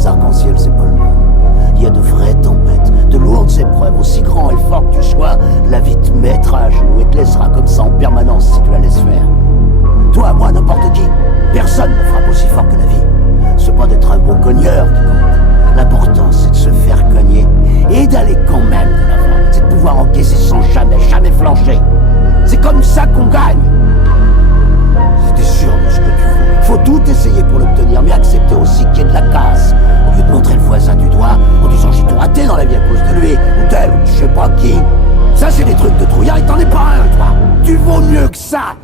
des arcs-en-ciel, c'est pas le monde. Il y a de vraies tempêtes, de lourdes épreuves, aussi grand et fort que tu sois, la vie te mettra à genoux et te laissera comme ça en permanence si tu la laisses faire. Toi, moi, n'importe qui, personne ne frappe aussi fort que la vie. C'est pas d'être un bon cogneur qui compte. L'important, c'est de se faire cogner et d'aller quand même de l'avant. C'est de pouvoir encaisser sans jamais flancher. C'est comme ça qu'on gagne. Si t'es sûr de ce que tu veux, faut tout essayer pour l'obtenir, mais accepter aussi qu'il y ait de la casse. Au lieu de montrer le voisin du doigt en disant j'ai tout raté dans la vie à cause de lui, ou tel, ou je sais pas qui. Ça, c'est des trucs de trouillard et t'en es pas un, toi. Tu vaux mieux que ça.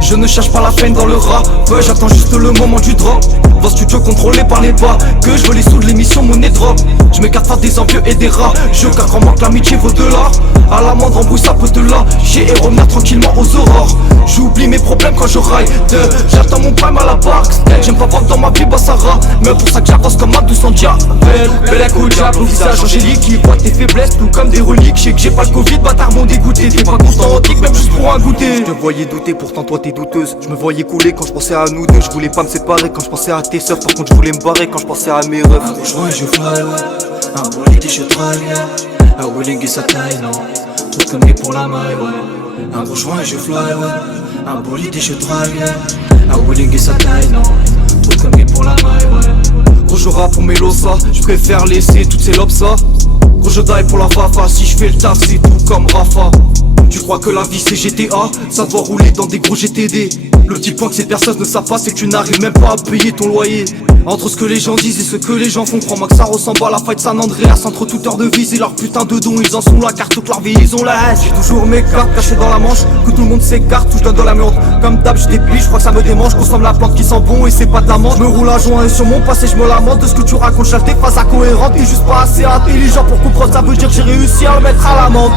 Je ne cherche pas la peine dans le rap, j'attends juste le moment du drop. Dans studio contrôlé par les pas, que je veux les sous de l'émission monnaie drop. Je m'écarte pas des envieux et des rats, je car crois-moi que l'amitié vaut de l'or. À la moindre embrouille ça peut te lâcher et revenir tranquillement aux aurores. J'oublie mes problèmes quand je ride, j'attends mon prime à la barque. J'aime pas voir dans ma vie Bassara, mais pour ça que j'avance comme Abdou Sandia. Belle écoute, diable au visage angélique, qui voit tes faiblesses tout comme des reliques. Je sais que j'ai pas le Covid, bâtard mon dégoûté. T'es pas constant antique même juste pour un goûter. Je te voyais douter, pourtant toi t'es douteuse. Je me voyais couler quand je pensais à nous deux. Je voulais pas me séparer quand je pensais à tes soeurs. Par contre je voulais me barrer quand je pensais à mes refs. Un rejoint et je fly, ouais. Un bolide et je drive, yeah. Un wheeling et sa taille, non. Tout comme des pour la maille, ouais. Un gros joint et je fly, ouais. Un bolide et je drive, yeah. Un wheeling et sa taille, non. Tout comme des pour la maille, ouais. Gros je rappe pour mes losa, je préfère laisser toutes ces lobes ça. Gros je die pour la fafa, si je fais le taf c'est tout comme Rafa. Tu crois que la vie c'est GTA, ça doit rouler dans des gros GTD. Le petit point que ces personnes ne savent pas, c'est que tu n'arrives même pas à payer ton loyer. Entre ce que les gens disent et ce que les gens font, crois-moi que ça ressemble à la fight San Andreas. Entre toute heure de vie et leur putain de dons, ils en sont là car toute leur vie ils ont la haine. J'ai toujours mes cartes cachées dans la manche, que tout le monde s'écarte, tout je donne de la merde. Comme d'hab je déplie, je crois que ça me démange, consomme la plante qui sent bon et c'est pas de la menthe. Je me roule à joint et sur mon passé je me lamente de ce que tu racontes, j'altais pas à cohérente. T'es juste pas assez intelligent pour comprendre, ça veut dire que j'ai réussi à le mettre à l'amende.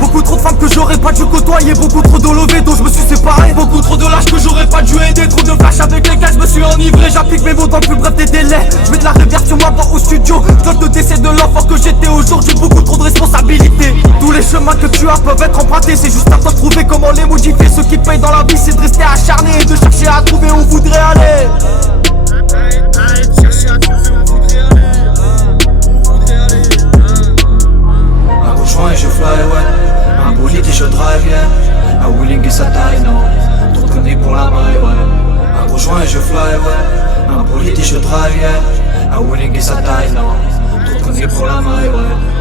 Beaucoup trop de femmes que j'aurais pas dû côtoyer, beaucoup trop de levées dont je me suis séparé. Beaucoup trop de lâches que j'aurais pas dû aider, trop de flash avec lesquels je me suis enivré. J'applique mes mots dans le plus bref des délais. Je mets de la réverb sur ma voix au studio. Je donne le décès de l'enfant que j'étais aujourd'hui, beaucoup trop de responsabilités. Tous les chemins que tu as peuvent être empruntés, c'est juste à toi de trouver comment les modifier. Ce qui paye dans la vie c'est de rester acharné et de chercher à trouver où on voudrait aller. Un gros joint et je fly, ouais. Un bolide et je drive, yeah. Un wheeling et sa taille, non. Tout connaît pour la maille, ouais. Un gros joint et je fly, ouais. Un bolide et je drive, yeah. Un wheeling et sa taille, non. Tout connaît pour la maille, ouais.